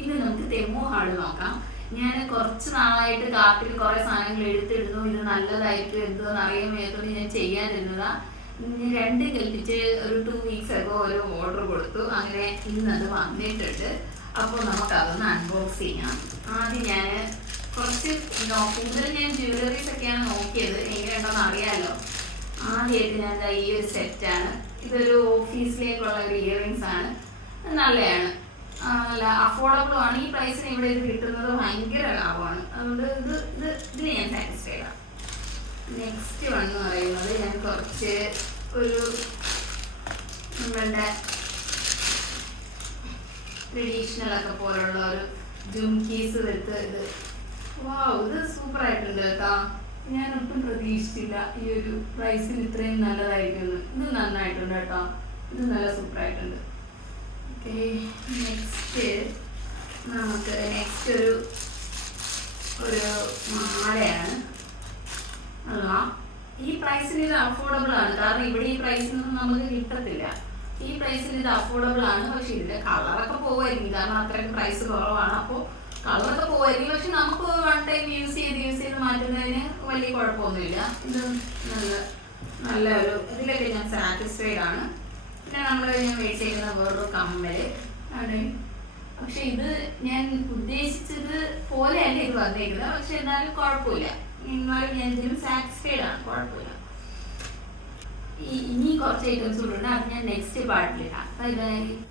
ഇനി നമുക്ക് തെമോ ഹാള് നോക്കാം. ഞാൻ കുറച്ച് നാളായിട്ട് കാർട്ടിൽ കുറേ സാധനങ്ങൾ എടുത്തിടുന്നു. ഇത് നല്ലതായിരിക്കും എന്തോന്ന് അറിയാൻ വയ്യാത്തതുകൊണ്ട് ഞാൻ ചെയ്യാതിരുന്നതാ. രണ്ട് കൽപ്പിച്ച് ഒരു 2 weeks ago ഒരു ഓർഡർ കൊടുത്തു. അങ്ങനെ ഇന്നത് വന്നിട്ടുണ്ട്. അപ്പോൾ നമുക്കതൊന്ന് അൺബോക്സ് ചെയ്യാം. ആദ്യം ഞാൻ കുറച്ച് കൂടുതൽ ഞാൻ ജ്വല്ലറീസ് ഒക്കെയാണ് നോക്കിയത്, എങ്ങനെയുണ്ടെന്ന് അറിയാമല്ലോ. ആദ്യമായിട്ട് ഞാൻ ഈ ഒരു സെറ്റാണ്. ഇതൊരു ഓഫീസിലേക്കുള്ള ഒരു ഇയറിങ്സ് ആണ്. നല്ലതാണ്, നല്ല അഫോർഡബിളും ആണ്. ഈ പ്രൈസിന് ഇവിടെ ഇത് കിട്ടുന്നത് ഭയങ്കര ലാഭമാണ്. അതുകൊണ്ട് ഇതിന് ഞാൻ സാറ്റിസ്ഫൈഡ് ആണ്. നെക്സ്റ്റ് വൺ എന്ന് പറയുന്നത് ഞാൻ കുറച്ച് ഒരു നമ്മളുടെ ട്രഡീഷണൽ ഒക്കെ പോലുള്ള ഒരു ജുംകീസ് വെത്ത് ഇത് ഇത് സൂപ്പറായിട്ടുണ്ട് കേട്ടോ. ഞാൻ ഒട്ടും പ്രതീക്ഷിച്ചില്ല ഈ ഒരു പ്രൈസിന് ഇത്രയും നല്ലതായിരിക്കുമെന്ന്. ഇത് നന്നായിട്ടുണ്ട് കേട്ടോ, ഇത് നല്ല സൂപ്പറായിട്ടുണ്ട്. ഓക്കെ, നമുക്ക് നെക്സ്റ്റ് ഒരു മാലയാണ്. ഈ പ്രൈസിന് ഇത് അഫോർഡബിൾ ആണ്, കാരണം ഇവിടെ ഈ പ്രൈസിനൊന്നും നമുക്ക് കിട്ടത്തില്ല. ഈ പ്രൈസിന് ഇത് അഫോർഡബിൾ ആണ്. പക്ഷെ ഇതിന്റെ കളറൊക്കെ പോവായിരിക്കും, കാരണം അത്രയ്ക്ക് പ്രൈസ് കുറവാണ്. അപ്പോൾ കളറൊക്കെ പോവായിരിക്കും, പക്ഷെ നമുക്ക് 1 time യൂസ് ചെയ്ത് മാറ്റുന്നതിന് വലിയ കുഴപ്പമൊന്നുമില്ല. ഇത് നല്ല ഒരു ഇതിലൊക്കെ ഞാൻ സാറ്റിസ്ഫൈഡ് ആണ്. പിന്നെ ഞാൻ മേടിച്ചേക്കുന്ന വേറൊരു കമ്മല് ആണ്. പക്ഷെ ഇത് ഞാൻ ഉദ്ദേശിച്ചത് പോലെയല്ല ഇത് വന്നേക്കുന്നത്. പക്ഷെ എന്നാലും കുഴപ്പമില്ല, എന്നാലും ഞാൻ ഇതിലും സാറ്റിസ്ഫൈഡ് ആണ്, കുഴപ്പമില്ല. ഇനി കുറച്ച് ഐറ്റംസ് കൂടെ ഉണ്ട്, അത് ഞാൻ നെക്സ്റ്റ് പാർട്ടിലിടാം. Bye bye.